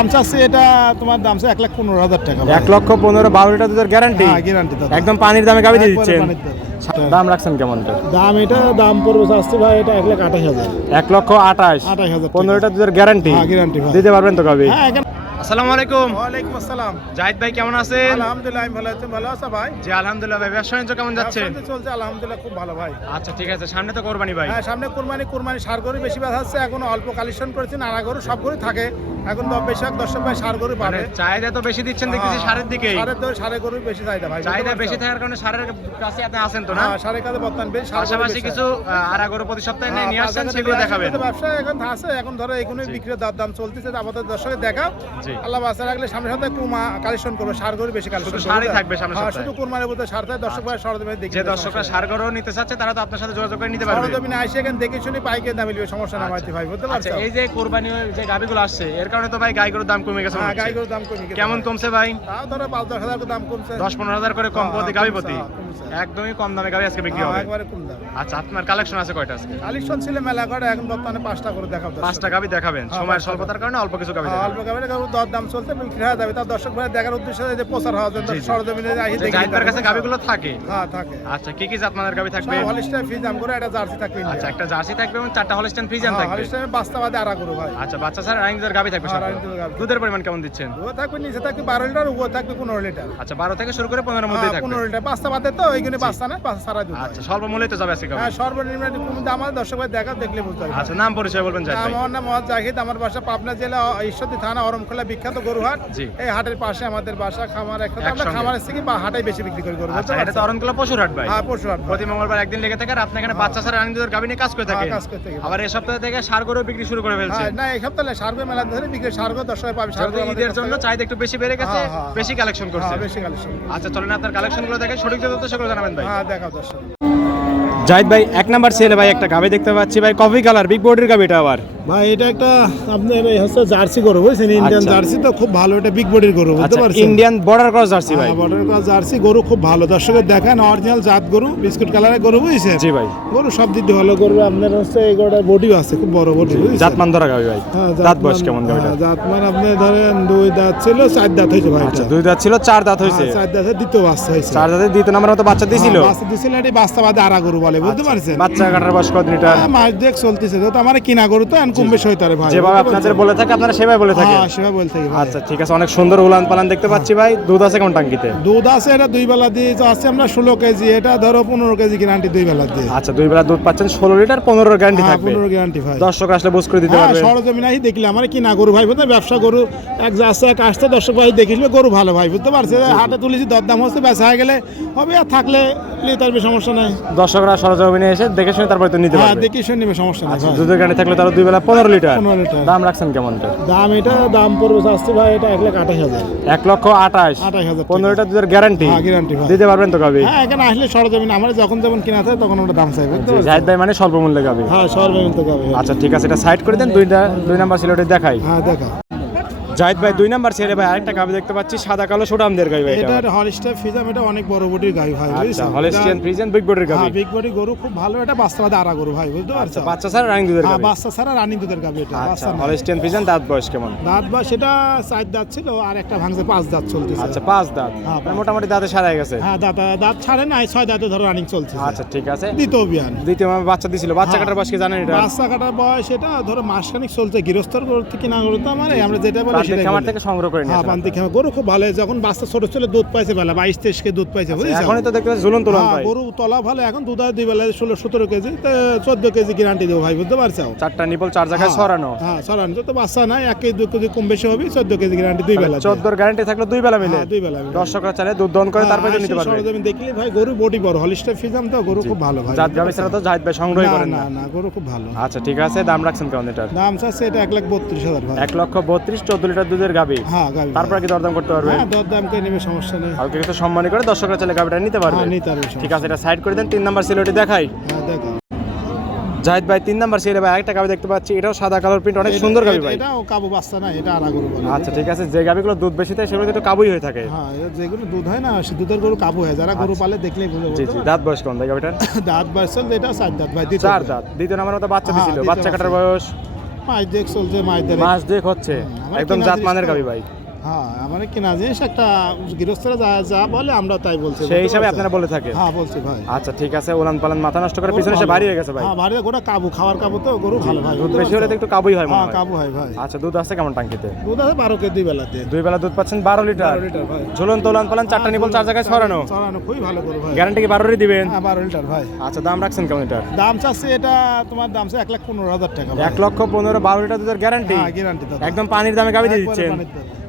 দাম চাচ্ছে এটা তোমার দাম চাচ্ছে 1,15,000 টাকা। 1,15,000 12 লিটার দুধের গ্যারান্টি। হ্যাঁ গ্যারান্টি দাদা, একদম পানির দামে গাবি দিয়ে একবারে দিচ্ছেন। পানির দাম। দাম রাখছেন কেমন এটা? দাম পড়বে চাচ্ছে ভাই এটা 1,28,000। 1,28,000 15 লিটার দুধের গ্যারান্টি। হ্যাঁ গ্যারান্টি ভাই। দিতে পারবেন তো গাবি? হ্যাঁ। আসসালামু আলাইকুম। ওয়ালাইকুম আসসালাম। জাহিদ ভাই কেমন আছেন? আলহামদুলিল্লাহ আমি ভালো আছি, ভালো আছো ভাই? জি আলহামদুলিল্লাহ ভাই। ব্যবসা বাণিজ্য কেমন যাচ্ছে? ব্যবসা চলছে আলহামদুলিল্লাহ, খুব ভালো ভাই। আচ্ছা ঠিক আছে, সামনে তো কোরবানি ভাই। হ্যাঁ সামনে কুরবানি সার গরু বেশি ব্যথা হচ্ছে, এখন অল্প কালেকশন করেছি, নানা গরু সব গরু থাকে এখন বেশিরভাগ দর্শক ভাই সার গরু মানে পাবে। চাহিদা তো বেশি দিচ্ছেন দেখতেছি সারের দিকেই। সারের গরু বেশি চাহিদা ভাই, চাহিদা বেশি থাকার কারণে সারের কাছে আপনি আছেন তো না? হ্যাঁ সারের কাছে বর্তমান বেশি। পাশাপাশি কিছু আড়া গরু প্রতি সপ্তাহে নিয়ে আসছেন, সেগুলো দেখাবেন। ব্যবসা এখন আছে, এখন ধরো এগুলো বিক্রির দাম চলতেছে, আমাদের দর্শকের দেখাও। জি আল্লাহ বাঁচা রাখলে সামনে সাথে কালেকশন করবো, সার গরু বেশি কালেকশন শুধু সারই থাকবে সামনে হ্যাঁ সপ্তাহে। শুধু কুরবানির মধ্যে সার থাকে, দর্শক ভাই সরজমিনে দেখে। যে দর্শকরা সার গরু নিতে চাচ্ছে তারা তো আপনার সাথে যোগাযোগ করে নিতে পারবে। সরজমিনে আইসে এখানে দেখে শুনে পাইকে দাম মিলবে, সমস্যা না মাইতি ভাই, বুঝতে আচ্ছা পারছো? এই যে কোরবানি যে গাবিগুলো আসছে এর কারণে তো ভাই গাই গরুর দাম কমে গেছে মনে হ্যাঁ হচ্ছে। গাই গরুর দাম কমে গেছে। কেমন কমছে ভাই? তাও ধরো 5-10 হাজার দাম কমছে। 10-15 হাজার করে কম প্রতি গাবি প্রতি। কমছে। একদমই কম দামে গাবি আজকে বিক্রি হবে। একবারে কম দাম। আচ্ছা আপনার কালেকশন আছে কয়টা আজকে? কালেকশন ছিল মেলা করে, এখন বর্তমানে 5টা করে দেখাবো। 5টা গাবি দেখাবেন। সময়ের স্বল্পতার কারণে অল্প কিছু গাবি অল্প দেখাবেন। গাবে দর দাম চলছে, বিক্রি হয়ে যাবে, তার দর্শক ভাই দেখার উদ্দেশ্যে যে প্রচার হওয়ার জন্য সরজমিনে আইসে যে দেখে। জাহিদের কাছে গাবিগুলো থাকে। হ্যাঁ থাকে। আচ্ছা কি কি জাতমানের গাবি থাকবে? হলিস্টাইন ফ্রিজাম করে একটা জার্সি থাকবে। আচ্ছা একটা জার্সি থাকবে এবং 4টা হলস্টাইন ফ্রিজিয়ান থাকবে। হলিস্টাইন বাস্তবাদে আড়া গরু ভাই। আচ্ছা বাচ্চা স্যার রানিংদের গাবি থাকবে সব। রানিং দুধের গাভী। দুধের পরিমাণ কেমন দিচ্ছেন? ও থাকবে নিচে থাকবে 12 লিটার, উপর থাকবে 15 লিটার। আচ্ছা 12 থেকে শুরু করে 15 এর মধ্যেই থাকবে। 15 লিটার বাস্তবাদে তো এইগুলো বাস্তা না, বাস্তা সারা দুধ। আচ্ছা স্বল্প মূল্যে তো যাবে আজকে গাবি। হ্যাঁ সর্বনিম্ন কম দাম, আমাদের দর্শক ভাই দেখা দেখলে বুঝতে পারবে। আচ্ছা নাম পরিচয় বলবেন জাহিদ ভাই। আমার নাম মোহাম্মদ জাহিদ, আমার বাসা পাবনা জেলা ঈশ্বরদী থানা অরমখোলা, বিখ্যাত গরুহাট। জি। এই হাটের পাশে আমাদের বাসা, খামার একসাথে। আমরা একসঙ্গে। খামারের থেকে বা হাটেই বেশি বিক্রি করি গরু। আচ্ছা এটা তো অরণকুলা পশুর হাট ভাই। হ্যাঁ পরশু হাট। প্রতি মঙ্গলবার একদিন লেগে থাকে আর আপনি এখানে বাচ্চা ছাড়া রানিংদের গাবি নিয়ে কাজ করে থাকেন। কাজ করতে গেলে। আবার এই সপ্তাহ থেকে সার গরু বিক্রি শুরু করে ফেলছে। হ্যাঁ না এই সপ্তাহে সারগো মেলা ধরে বিক্রি, সারগো দর্শক পাবে। যেহেতু ঈদের জন্য চাহিদা একটু বেশি বেড়ে গেছে, হ্যাঁ, বেশি কালেকশন করছে। বেশি কালেকশন। আচ্ছা চলেন আপনার কালেকশনগুলো দেখে সঠিক তথ্য সেগুলো জানাবেন ভাই। হ্যাঁ দেখাও দর্শক। জাহিদ ভাই 1 নাম্বার সেলে ভাই একটা গাবি দেখতে পাচ্ছি ভাই, কফি কালার বিগ বডির গাবিটা আবার। ভাই এটা একটা আপনার হচ্ছে জার্সি গরু, বুঝছেন? ইন্ডিয়ান আচ্ছা। জার্সি তো খুব ভালো, এটা বিগ বডির গরু, বুঝতে আচ্ছা পারছেন? ইন্ডিয়ান বর্ডার ক্রস জার্সি ভাই। বর্ডার ক্রস জার্সি গরু খুব ভালো, দর্শকের দেখেন অরিজিনাল জাত গরু, বিস্কুট কালারের গরু, বুঝছেন? জি ভাই। গরু সব দিক দিয়ে ভালো গরু। আপনার হচ্ছে এই গরুটার বডিও আছে, খুব বড় বডি, বুঝছেন? জাতমান ধরা গাবি ভাই। হ্যাঁ, দাঁত বয়স কেমন গাবিটা? জাতমান আপনি ধরেন 2 দাঁত ছিল, 4 দাঁত হয়েছে ভাই। আচ্ছা 2 দাঁত ছিল 4 দাঁত হয়েছে। 4 দাঁতের দ্বিতীয় বাচ্চা হয়েছে। 4 দাঁতের দ্বিতীয় নাম্বার মতো বাচ্চা দিছিল। বাচ্চা দিছিল, এটি বাস্তবাদে আড়া গরু বলে, বুঝতে পারছেন? বাচ্চা কাটার বয়স কত লিটার? মাস দেখ চলতেছে, তো আমার কিনা গরু তো এখন কম বেশি হইতে পারে ভাই। যেভাবে আপনাদের বলে থাকে আপনারা সেভাবে বলে থাকেন। হ্যাঁ সেভাবে বলতে থাকি ভাই। আচ্ছা ঠিক আছে, অনেক সুন্দর উলান পালান দেখতে পাচ্ছি ভাই। দুধ আছে কোন টাঙ্কিতে? দুধ আছে, এটা 2 বেলা দিয়ে আছে আমরা 16 কেজি, এটা ধরো 15 কেজি গ্যারান্টি 2 বেলা দিয়ে। আচ্ছা 2 বেলা দুধ পাচ্ছেন, 16 লিটার 15 গ্যারান্টি থাকবে। 15 গ্যারান্টি ভাই। দর্শক আসলে বুঝ করে দিতে হ্যাঁ পারবে। সরজমিনে আই দেখলে আমার কিনা গরু ভাই, বুঝতে? ব্যবসা গরু এক যাচ্ছে এক আসতে, দর্শক ভাই দেখিলে গরু ভালো ভাই, বুঝতে পারছে? হাটে তুলেছি, দরদাম হচ্ছে, বেচা হয়ে গেলে হবে, আর থাকলে তার সমস্যা নাই। দর্শকরা সরজমিনে এসে দেখে শুনে তারপরে তো নিতে হ্যাঁ পারবে। দেখি শুনে নেবে, সমস্যা নাই আচ্ছা ভাই। দুধের গ্যারান্টি থাকলে তারা 2 বেলা 15 লিটার। 15 লিটার। দাম রাখছেন কেমন এটা? দাম পড়বে চাচ্ছি ভাই এটা 1,28,000। 1,28,000 15 লিটার দুধের গ্যারান্টি। হ্যাঁ গ্যারান্টি ভাই। দিতে পারবেন তো গাবি? হ্যাঁ এখানে আসলে সরজমিনে আমরা যখন যেমন কিনা থাকে তখন আমরা দাম চাই, বুঝতে পারছেন? জাহিদ ভাই মানে স্বল্প মূল্যে গাবি। হ্যাঁ সরজমিন তো গাবে। আচ্ছা ঠিক আছে, এটা সাইড করে দেন। 2 নাম্বার ছিল ওটা দেখাই। হ্যাঁ দেখা। জাহিদ ভাই 2 নাম্বার ছেলে ভাই আরেকটা গাবি দেখতে পাচ্ছি, সাদা কালো সুঠামদের গাবি ভাই এটা। এটা হলিস্টাইন ফ্রিজাম, এটা অনেক বড় বডির গাই ভাই, আচ্ছা বুঝছেন? হলস্টিয়ান ফ্রিজিয়ান বিগ বডির গাবি। হ্যাঁ বিগ বডি গরু খুব ভালো, এটা বাস্তবাদে আড়া গরু ভাই, বুঝতে আচ্ছা পারছেন? বাচ্চা ছাড়া রানিং দুধের হ্যাঁ গাবি। বাচ্চা ছাড়া রানী দুধের গাবি এটা, আচ্ছা বাচ্চা না। হলস্টিয়ান ফ্রিজিয়ান দাঁত বয়স কেমন? দাঁত বা সেটা 4 দাঁত ছিল, আর একটা ভাঙছে 5 দাঁত চলতেছে। আচ্ছা 5 দাঁত। হ্যাঁ, মানে মোটামুটি দাঁতে সারাই গেছে। হ্যাঁ দাঁত ছাড়ে নাই, 6 দাঁতে ধরো রানিং চলছে। আচ্ছা ঠিক আছে। দ্বিতীয় বিয়ান। দ্বিতীয় বাচ্চা দিছিল, বাচ্চা কাটার বয়স কি জানেন এটা? বাচ্চা কাটার বয়স এটা ধরো মাসখানিক চলছে, গৃহস্থর গরু থেকে না গরু তো আমার আমরা যেটা বলি প্রান্তিক সেটাই খামার বলি। থেকে সংগ্রহ করে নিয়ে হ্যাঁ আসেন। প্রান্তিক খামার গরু খুব ভালো, যখন বাচ্চা ছোট ছিল দুধ পাইছে বেলা 22-23 কে দুধ পাইছে, বুঝেছো? এখনই তো দেখতে ঝুলন তুলন হ্যাঁ ভাই। গরু তলা ভালো, এখন দুধ হয় 2 বেলা 16-17 কেজি, 14 কেজি গ্যারান্টি দেবো ভাই, বুঝতে পারছো? 4টা নিপল 4 জায়গায় ছড়ানো। হ্যাঁ সরান তো বাচ্চা নাই, 1 কেজি 2 কেজি কম বেশি হবে, 14 কেজি গ্যারান্টি 2 বেলা। 14 গ্যারান্টি থাকলে 2 বেলা মিলে। হ্যাঁ 2 বেলা। দর্শকরা চাইলে দুধ দহন করে তারপরে নিতে পারবে। সরজমিন দেখলে ভাই গরু বডি বড়, হলিস্টাইন ফ্রিজাম তো গরু খুব ভালো ভাই। জাত গাবি ছাড়া তো জাহিদ ভাই সংগ্রহ না করেন না না। না গরু খুব ভালো। আচ্ছা ঠিক আছে, দাম রাখছেন কেমন এটার? দাম চাচ্ছে এটা 1,32,000 ভাই। 1,32,000 14 লিটার দুধের গাবি। হ্যাঁ গাবি। তারপরে কি দরদাম করতে পারবে? হ্যাঁ দরদাম করে নেবে, সমস্যা নেই। হালকা কিছু সম্মানী করে দর্শকরা চাইলে গাবিটা নিতে পারবে। হ্যাঁ নিতে পারবে। ঠিক আছে, এটা সাইড করে দেন। 3 নাম্বার সিলেটি দেখাই। হ্যাঁ দেখো। জাহিদ ভাই 3 নাম্বার সিলে ভাই আরেকটা গাবি দেখতে পাচ্ছি, এটাও সাদা কালার প্রিন্ট, অনেক সুন্দর গাবি ভাই। এটাও কাবু বাচ্চা না, এটা আড়া গরু বলে। আচ্ছা ঠিক আছে, যে গাবিগুলো দুধ বেশি দেয় সেগুলো একটু কাবুই হয়ে থাকে। হ্যাঁ যেগুলো দুধ হয় না, সে দুধের গরু কাবু হয়, যারা গরু পালে দেখলেই বুঝে জি জি। দাঁত বয়স কোন ভাই গাবিটার? দাঁত বয়স এটা 4 দাঁত ভাই। 4 দাঁত। দ্বিতীয় নাম্বার মতো বাচ্চা হ্যাঁ, দিছিল, দ্বিতীয় বাচ্চা কাটার বাচ্চা। বয়স মাছ দেখ চলছে, মাছ ধরে। মাস দুয়েক হচ্ছে, আমার একদম কেনা জাতমানের জিনিস তো। গাবি ভাই। হ্যাঁ, আমার কেনা জিনিস একটা গৃহস্থরা যা যা বলে আমরা তাই বলছি, সেই হিসাবে আপনারা বলে থাকেন। হ্যাঁ বলছি ভাই। আচ্ছা ঠিক আছে, উলান পালান মাথা নষ্ট করে পিছনে এসে বাড়ি হয়ে গেছে ভাই। হ্যাঁ বাড়ি গোটা কাবু, খাওয়ার কাবু তো, গরু ভালো ভাই। দুধ বেশি হলে তো একটু কাবুই হয় মনে হ্যাঁ হয়। কাবু হয় ভাই। আচ্ছা দুধ আছে কেমন টাঙ্কিতে? দুধ আছে 12 কেজি 2 বেলাতে। 2 বেলা দুধ পাচ্ছেন 12 লিটার। 12 লিটার ভাই। ঝুলন্ত উলান পালান 4টা নিবল 4 জায়গায় ছড়ানো। ছড়ানো খুবই ভালো গরু ভাই। গ্যারান্টি কি 12 দিবেন? হ্যাঁ 12 লিটার ভাই। আচ্ছা দাম রাখছেন কেমন লিটার? দাম চাচ্ছে এটা তোমার দাম চাচ্ছে 1,15,000 টাকা ভাই। 1,15,000 12 লিটার দুধের গ্যারান্টি। হ্যাঁ গ্যারান্টি দাদা। একদম পানির দামে গাবি দিয়ে দিচ্ছেন।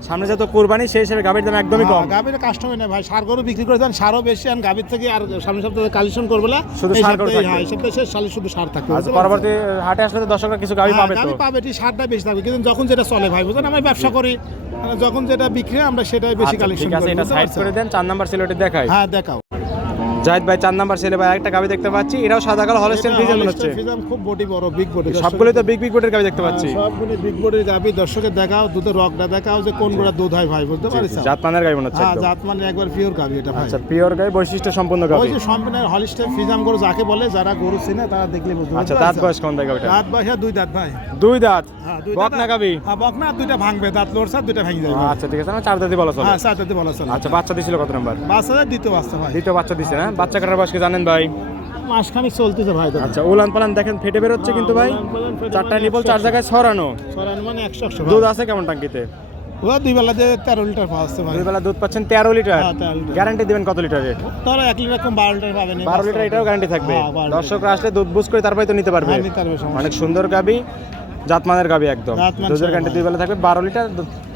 সামনে যত কুরবানি সেই হিসেবে গাবির দাম একদমই কম। গাভীর কাস্টমার নেই ভাই, সার গরু বিক্রি করে দেন, সারও বেশি, আর গাভীর থেকে আর সামনের সপ্তাহে কালেকশন করবে না, শুধু এই সার গরু সপ্তাহে, থাকবে। হ্যাঁ এই সপ্তাহে শেষ সালে শুধু সার থাকবে। আচ্ছা পরবর্তী হাটে আসলে তো দর্শকরা কিছু গাবি পাবে তো? গাভী পাবে, ঠিক সারটা বেশি থাকবে, কিন্তু যখন যেটা চলে ভাই বুঝলেন, আমি ব্যবসা করি, মানে যখন যেটা বিক্রি হয় আমরা সেটাই বেশি আচ্ছা, কালেকশন ঠিক আছে, করি। এটা বুঝতে সাইড পারছেন? করে দেন। 4 নাম্বার সিলেটে দেখাই। হ্যাঁ দেখাও। জাহিদ ভাই 4 নাম্বার ছেলে ভাই একটা গাবি দেখতে পাচ্ছি, এটাও সাদা কালো হলস্টেইন ফ্রিজিয়ান মনে হচ্ছে। ফিজাম খুব বডি বড়, বিগ বডি। সবগুলোই তো বিগ বিগ বোর্ডের গাবি দেখতে পাচ্ছি। সবগুলো বিগ বডির গাভী, দর্শকের দেখাও, দুধের রকটা দেখাও যে কোন গুড়া দুধ হয় ভাই, বুঝতে পারিস? জাতমানের গাবি মনে হচ্ছে হ্যাঁ একদম। জাত মানে একবার পিওর গাভী এটা ভাই। আচ্ছা পিওর গাবি, বৈশিষ্ট্য সম্পন্ন ওই গাবি। যে সম্পূর্ণ হলিস্টার ফিজাম গরু যাকে বলে, যারা গরু চিনে তারা দেখলে বুঝতে আচ্ছা পারবে। দাঁত বয়স কেমন ভাই গাবিটা? দাঁত বয়স 2 দাঁত ভাই। 2 দাঁত। হ্যাঁ 2 বক না গাবি? হ্যাঁ বক না, 2টা ভাঙবে, দাঁত লড়ছে, 2টা ভেঙে যাবে। আচ্ছা ঠিক আছে, আমরা 4 দাঁতই বলা চলে। হ্যাঁ 7 দাঁতে বলা চলে। আচ্ছা বাচ্চা দিছিল কত নাম্বার? বাচ্চাদের দ্বিতীয় বাচ্চা ভাই। দ্বিতীয় বাচ্চা দিছে না? বাচ্চা কাটার বয়স কি জানেন ভাই? মাসখানিক চলতেছে ভাই। আচ্ছা উলান পালান দেখেন ফেটে বের হচ্ছে কিন্তু ভাই। 4টা নিবল 4 জায়গায় ছড়ানো। ছড়ানো মানে 100 দুধ আছে কেমন টাঙ্কিতে? ওরা 2 বেলাতে 13 লিটার পাচ্ছে ভাই। 2 বেলা দুধ পাচ্ছেন 13 লিটার। হ্যাঁ 13 লিটার। গ্যারান্টি দিবেন কত লিটারে? তারা 1 লিটার কম 12 লিটার পাবেন। 12 লিটার এটাও গ্যারান্টি থাকবে। হ্যাঁ, 12 লিটার। দর্শকরা আসলে দুধ বুঝ করে তারপরে তো নিতে পারবে। হ্যাঁ, নিতে পারবে, সমস্যা অনেক সুন্দর গাবি, জাতমানের গাবি একদম। জাতমান দুধের সহ গ্যারান্টি ভাই। 2 বেলা থাকবে 12 লিটার।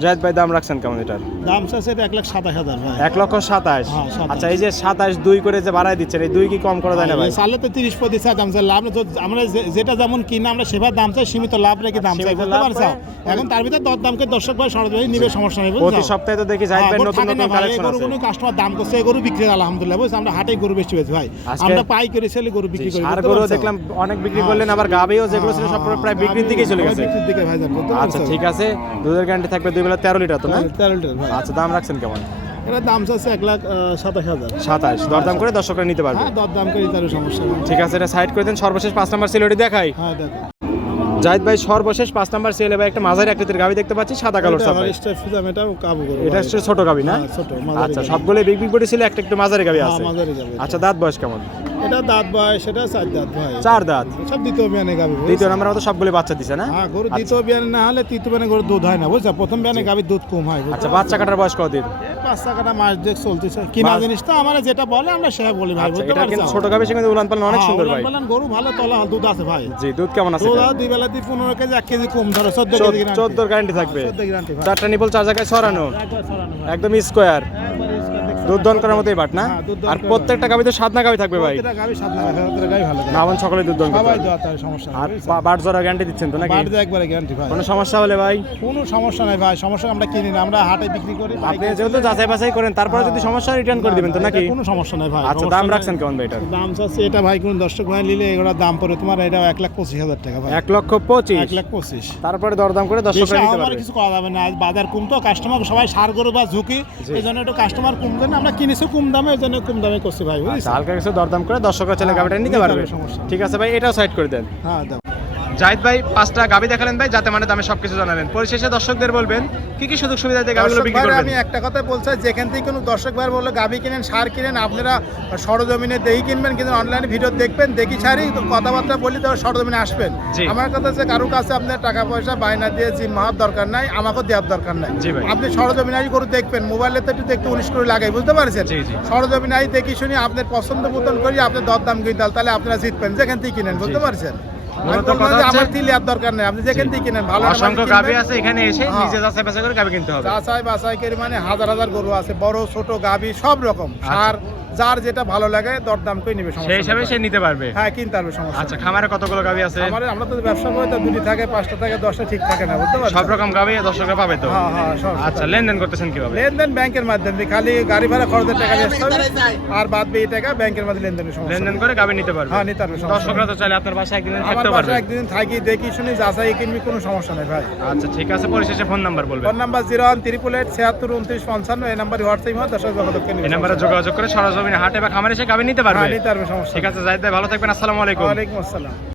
জাহিদ ভাই দাম রাখছেন কেমন লিটার? দাম চাচ্ছে 1,27,000 ভাই। 1,27,000। হ্যাঁ, 27,000 আচ্ছা এই যে 27 2 করে যে বাড়ায় দিচ্ছেন, এই 2 কি কম করা যায় না ভাই? সালে তো 30 প্রতিশত দাম চাই, লাভ তো আমরা যেটা যেমন কিনা আমরা সেবার দাম চাই, সীমিত লাভ রেখে দাম চাই, সীমিত বুঝতে লাভ পারছো? করে- এখন তার ভিতরে দর দামকে দর্শক ভাই সরজমিনে নিবে, সমস্যা নেই, প্রতি বুঝছো? সপ্তাহে তো দেখি জাহিদ ভাই নতুন নতুন কালেকশন আছে। গরুগুলো কাস্টমার দাম করছে, এই গরু বিক্রি হয় আলহামদুলিল্লাহ, বুঝছো? আমরা হাটে গরু বেশি বেশি ভাই, আজকে- আমরা পাই করে সেলে গরু বিক্রি করি। আর বুঝতে গরু পারছো? দেখলাম অনেক বিক্রি করলেন, আবার গাবিও যেগুলো ছিল সব প্রায় বিক্রির দিকেই চলে গেছে। বিক্রির দিকে ভাই, বুঝতে আচ্ছা পারছো? ঠিক আছে, দুধের গ্যারান্টি থাকবে 2 বেলা 13 লিটার তো না? 13 লিটার ভাই। আচ্ছা দাম রাখছেন কেমন? এটা দাম চাচ্ছে 1,27,000। 27 দরদাম করে দর্শকরা নিতে পারবে। হ্যাঁ দর দাম করি, তার সমস্যা নেই। ঠিক আছে, এটা সাইড করে দেন। সর্বশেষ 5 নাম্বার সিলেটি দেখাই। হ্যাঁ দেখো। জাহিদ ভাই সর্বশেষ 5 নাম্বার সিলে ভাই একটা মাঝারি আকৃতির গাবি দেখতে পাচ্ছি, সাদা কালোর এটা সাথে। আমার স্টাফ ফিজাম, এটাও কাবু গরু এটা ভাই। হচ্ছে ছোট গাবি না? হ্যাঁ, ছোট, মাঝারি আচ্ছা গাভী। সবগুলো বিগ বিগ বডি ছিল, একটা একটু মাঝারি গাবি হ্যাঁ, আছে। মাঝারি গাভী। আচ্ছা দাঁত বয়স কেমন? এটা দাঁত বয়স, সেটা 4 দাঁত ভাই। 4 দাঁত। সব দ্বিতীয় বিয়ানে গাবি, বুঝছো? দ্বিতীয় নাম্বার মতো সবগুলো বাচ্চা দিছে না? হ্যাঁ গরু দ্বিতীয় বিয়ানে না হলে তৃতীয় বিয়ানে গরু দুধ হয় না, বুঝছো? প্রথম বিয়ানে গাবির দুধ কম হয়, বুঝছো? আচ্ছা বাচ্চা কাটার বয়স কতদিন? বাচ্চা কাটা মাস দেখ চলতেছে, কিনা জিনিস তো আমরা যেটা বলে আমরা সেটা বলি ভাই, আচ্ছা বুঝতে এটা কিন্তু পারছো? ছোট গাবি, সেখানে উলান পালান অনেক সুন্দর ভাই। বলেন গরু ভালো তলা দুধ আছে ভাই। জি দুধ কেমন আছে? দুধ 2 বেলা 15 কেজি, 1 কেজি কম ধরো, 14 কেজি গ্যারান্টি। 14 গ্যারান্টি থাকবে। 14 গ্যারান্টি ভাই। 4টা নিপল 4 জায়গায় ছড়ানো, একবার ছড়ানো ভাই। একদম স্কোয়ার। একবার স্কয়ার দেখছো? দুধ দন করার মতোই বাট না? হ্যাঁ, দুধ দহন আর করার প্রত্যেকটা গাবিতে সাদনা গাবি থাকবে ভাই। প্রতিটা গাবি সাত লাখ, প্রতিটা গাবি ভালো। নামন সকলে দুধ দন করতে সবাই পারবে। দেওয়া তার সমস্যা নেই, আর বুঝছো? বাট জরা গ্যারান্টি দিচ্ছেন তো নাকি? বাড়ি দেওয়া একবারে গ্যারান্টি ভাই। কোনো সমস্যা হলে ভাই? কোনো সমস্যা নাই ভাই, সমস্যা আমরা কিনি না, আমরা হাটে বিক্রি করি। আপনি যেহেতু যাচাই বাছাই করেন, তারপরে যদি সমস্যা রিটার্ন করে দিবেন তো নাকি? কোনো সমস্যা নাই ভাই। আচ্ছা সমস্যা দাম নাই। রাখছেন কেমন ভাই এটার? দাম চাচ্ছে এটা ভাই, কোন দর্শক ভাই নিলে এগুলোর দাম পড়ে তোমার এটা 1,25,000 টাকা ভাই। 1,25,000। 1,25,000। তারপরে দরদাম করে দর্শকরা নিতে আমার পারবে। কিছু করা যাবে না, আজ বাজার কম তো, কাস্টমার সবাই সার গরু বা ঝুঁকি, এই জন্য একটু কাস্টমার কম দেন, আমরা কিনেছি কম দামে, এই জন্য কম দামে করছি ভাই, বুঝলি? আচ্ছা, হালকা কিছু দরদাম করে দর্শকরা চলে হ্যাঁ, গাবিটা নিতে নিতে পারবে। পারবে, সমস্যা নেই। ঠিক আছে ভাই, এটাও সাইড করে দেন। হ্যাঁ দাও। জাহিদ ভাই 5টা গাবি দেখালেন ভাই, যাতে মানে দামে সবকিছু জানালেন। পরিশেষে দর্শকদের বলবেন কি কি সুযোগ সুবিধা দিয়ে গাবিগুলো দর্শক বিক্রি ভাইরা, করবেন? আমি একটা কথা বলছি, যেখান থেকে কোনো দর্শক ভাই বললো গাবি কিনেন, সার কিনেন, আপনারা সরজমিনে দেখি কিনবেন, কিন্তু অনলাইনে ভিডিও দেখবেন, দেখি ছাড়ি কথাবার্তা বলি, তো সরজমিনে আসবেন। জি। আমার কথা হচ্ছে কারো কাছে আপনার টাকা পয়সা বায়না দিয়ে জিম্মার দরকার নাই, আমাকেও দেওয়ার দরকার নাই। জি ভাই। আপনি সরজমিনে আই করে দেখবেন, মোবাইলে তো একটু দেখতে 19 করে লাগাই, বুঝতে পারছেন? জি, জি। সরজমিনে আই দেখি শুনি আপনার পছন্দ মতন করি, আপনার দরদাম কিনতাল, তাহলে আপনারা জিতবেন যেখান থেকে কিনেন, বুঝতে পারছেন? আমি মূলত বলবো কথা যে হচ্ছে- আমার তিল আর দরকার নেই, আপনি যেখান থেকে কিনেন ভালো অসংখ্য গাবি আছে, এখানে এসে হ্যাঁ। নিজে যাচাই বাছাই করে গাবি কিনতে হবে। যাচাই বাছাই করে মানে হাজার হাজার গরু আছে, বড় ছোট গাভী সব রকম সার, যার যেটা ভালো লাগে দরদাম করে নিবে, সমস্যা সেই হিসাবে নেই সে ভাই। নিতে পারবে। হ্যাঁ কিনতে পারবে, সমস্যা আচ্ছা নেই। খামারে কতগুলো গাবি আছে? আমরা তো ব্যবসা করি তো 2টি থাকে, 5টা থাকে, 10টা ঠিক থাকে না, বুঝতে পারছেন? সব রকম গাবি দর্শকরা পাবে তো? হ্যাঁ হ্যাঁ সব। আচ্ছা লেনদেন করতেছেন কিভাবে? লেনদেন ব্যাংকের মাধ্যমে, খালি গাড়ি ভাড়া খরচের টাকা দিয়ে আসতে হবে, আর বাদ বাকি টাকা ব্যাংকের মাধ্যমে লেনদেনের সমস্যা লেনদেন নেই। করে গাবি নিতে পারবে। হ্যাঁ নিতে পারবে, সমস্যা দর্শকরা নেই। তো চাইলে আপনার বাসায় একদিন আমার থাকতে বাসায় পারবে। একদিন থাকি, দেখি শুনি যাচাই কিনবি, কোনো সমস্যা নেই ভাই। আচ্ছা ঠিক আছে, পরিশেষে ফোন নাম্বার বলবেন। ফোন নাম্বার 01888 76 29 55, এই নাম্বারে হোয়াটসঅ্যাপ হয়, দর্শক যোগাযোগ করে নিবে। এই নাম্বারে যোগাযোগ করে সরাসরি হাটে বা খামারে এসে গাবি নিতে পারবে। হ্যাঁ নিতে পারবে, সমস্যা ঠিক আছে জাহিদ ভাই, ভালো থাকবেন। আসসালামু আলাইকুম। ওয়ালাইকুম আসসালাম।